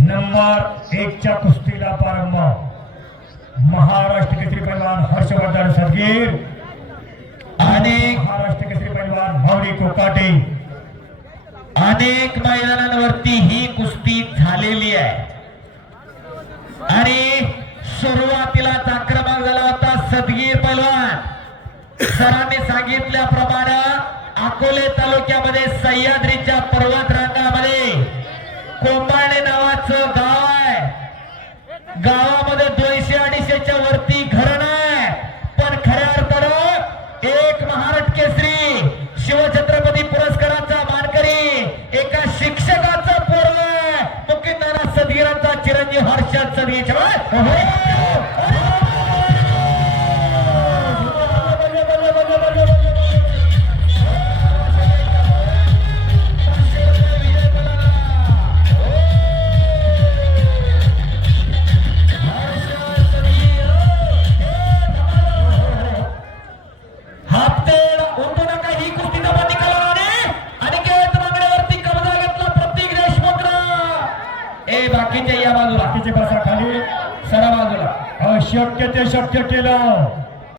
Number 1 च्या कुस्तीला प्रारंभ. महाराष्ट्र केसरी पैलवान हर्षवर्धन सदगीर आणि महाराष्ट्र केसरी पैलवान माऊली कोकाटे. अनेक मैदानांवरती ही कुस्ती झालेली आहे आणि सुरुवातीलाच आक्रमक झाला होता सदगीर पैलवान. सरांनी सांगितल्याप्रमाणे अकोले तालुक्यामध्ये सह्याद्रीच्या पर्वत रांगामध्ये कोंबाणे नावाचं गाव आहे. गावामध्ये 200-250च्या वरती घर नाही, पण खऱ्या अर्थानं एक महाराष्ट्र केसरी शिवछत्रपती पुरस्काराचा मानकरी एका शिक्षकाचा पोरगा मुकिंदाना सदगीरांचा चिरंजीव हर्षद सदगीर. बाकीचे या बाजूला, बाकीचे बसा खाली, सरा बाजूला. शक्य ते शक्य केलं.